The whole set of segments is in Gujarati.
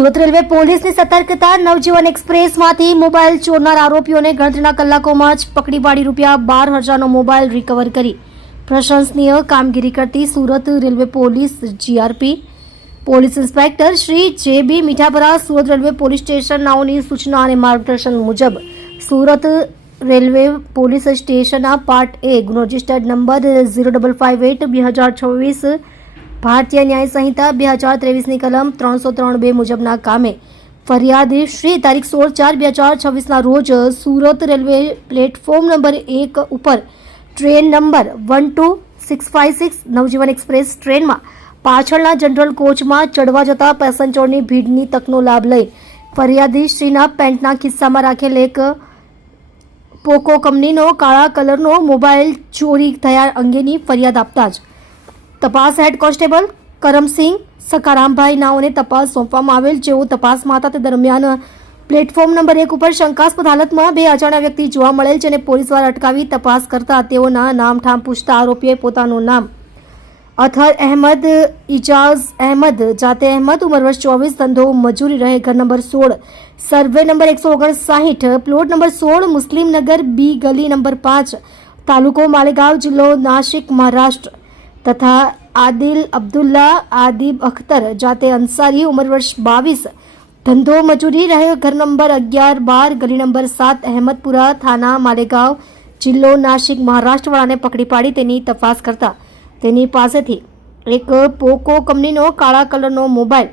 સુરત રેલવે પોલીસની સતર્કતા નવજીવન એક્સપ્રેસમાંથી મોબાઈલ ચોરનાર આરોપીઓને ગણતરીના કલાકોમાં જ પકડી પાડી ₹12,000નો મોબાઈલ રિકવર કરી પ્રશંસનીય કામગીરી કરતી Surat railway police GRP police inspector Shri J B. Mithapara Surat railway police station નાઓની સૂચના અને માર્ગદર્શન મુજબ સુરત રેલવે પોલીસ સ્ટેશનના પાર્ટ એ ગુનો રજિસ્ટર્ડ નંબર 0558/2024 ભારતીય ન્યાય સંહિતા 2023ની કલમ 303(2) મુજબના કામે ફરિયાદી શ્રી તારીખ 16/4/2026ના રોજ સુરત રેલવે પ્લેટફોર્મ નંબર 1 ઉપર ટ્રેન નંબર 12656 નવજીવન એક્સપ્રેસ ટ્રેનમાં પાછળના જનરલ કોચમાં ચડવા જતા પેસેન્જરોની ભીડની તકનો લાભ લઈ ફરિયાદી શ્રીના પેન્ટના ખિસ્સામાં રાખેલ એક પોકો કંપનીનો કાળા કલરનો મોબાઈલ ચોરી થયા અંગેની ફરિયાદ આપતા જ તપાસ હેડ કોન્સ્ટેબલ કરમસિંહ સકારામભાઈ નાઓને તપાસ સોંપવામાં આવેલ, જેઓ તપાસમાં હતા. તે દરમિયાન પ્લેટફોર્મ નંબર 1 ઉપર શંકાસ્પદ હાલતમાં 2 અજાણ્યા વ્યક્તિ જોવા મળેલ, જેને પોલીસ દ્વારા અટકાવી તપાસ કરતા તેઓના નામઠામ પૂછતા આરોપીએ પોતાનું નામ અથર અહેમદ, ઇજાઝ અહેમદ, જાતે અહેમદ, ઉંમર વર્ષ 24, ધંધો મજૂરી, રહે ઘર number 16, survey number 159, plot number 16, મુસ્લિમ નગર, બી ગલી નંબર 5, તાલુકો માલેગાંવ, જિલ્લો નાસિક, મહારાષ્ટ્ર તથા આદિલ અબ્દુલ્લા આદિબ અખ્તર, જાતે અંસારી, ઉંમર વર્ષ 22, ધંધો મજૂરી, રહે ઘર નંબર 11-12, ગલી નંબર 7, અહેમદપુરા, થાના માલેગાંવ, જિલ્લો નાસિક, મહારાષ્ટ્ર વાળાને પકડી પાડી તેની તપાસ કરતા તેની પાસેથી એક પોકો કંપનીનો કાળા કલરનો મોબાઈલ,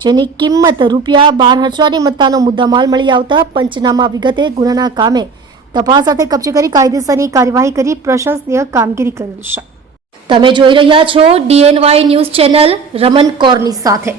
જેની કિંમત ₹12,000ની મત્તાનો મુદ્દામાલ મળી આવતા પંચનામા વિગતે ગુનાના કામે તપાસ સાથે કબજે કરી કાયદેસરની કાર્યવાહી કરી પ્રશંસનીય કામગીરી કરેલ છે. તમે જોઈ રહ્યા છો DNY ન્યૂઝ ચેનલ રમન કૌરની સાથે.